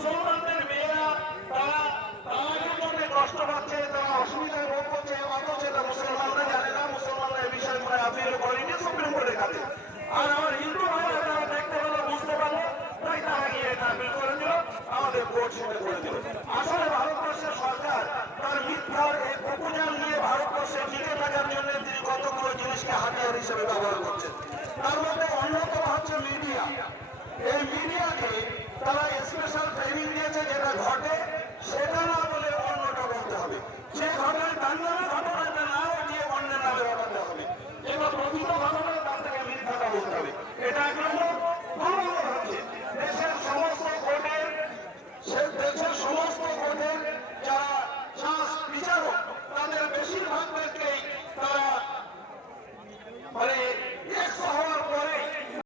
মুসলমানদের মেয়েরা তারা তালাকের জন্য কষ্ট পাচ্ছে, তারা অসুবিধায় ভোগ করছে, অথচ এটা মুসলমানরা জানে না, মুসলমানরা এই বিষয়ে করে আপিল করেনি সুপ্রিম কোর্টের কাছে। আর আমার হিন্দু ভাইরা তারা দেখতে পেলো, বুঝতে পারলো, তাই তারা গিয়ে এটা আপিল করে দিল, আমাদের কোর্ট সেটা করে দিল। আসলে ভারতবর্ষের সরকার তার মিথ্যার এই প্রপোজাল নিয়ে ভারতবর্ষে টিকে থাকার জন্য তিনি কতগুলো জিনিসকে হাতিয়ার হিসেবে ব্যবহার করছেন। তার মধ্যে অন্যতম হচ্ছে মিডিয়া। এই মিডিয়াকে তারা স্পেশাল ট্রেনিং দিয়েছে, যেটা ঘটে সেটা না বলে অন্যটা বলতে হবে। যে ঘটনায় বাংলাদেশ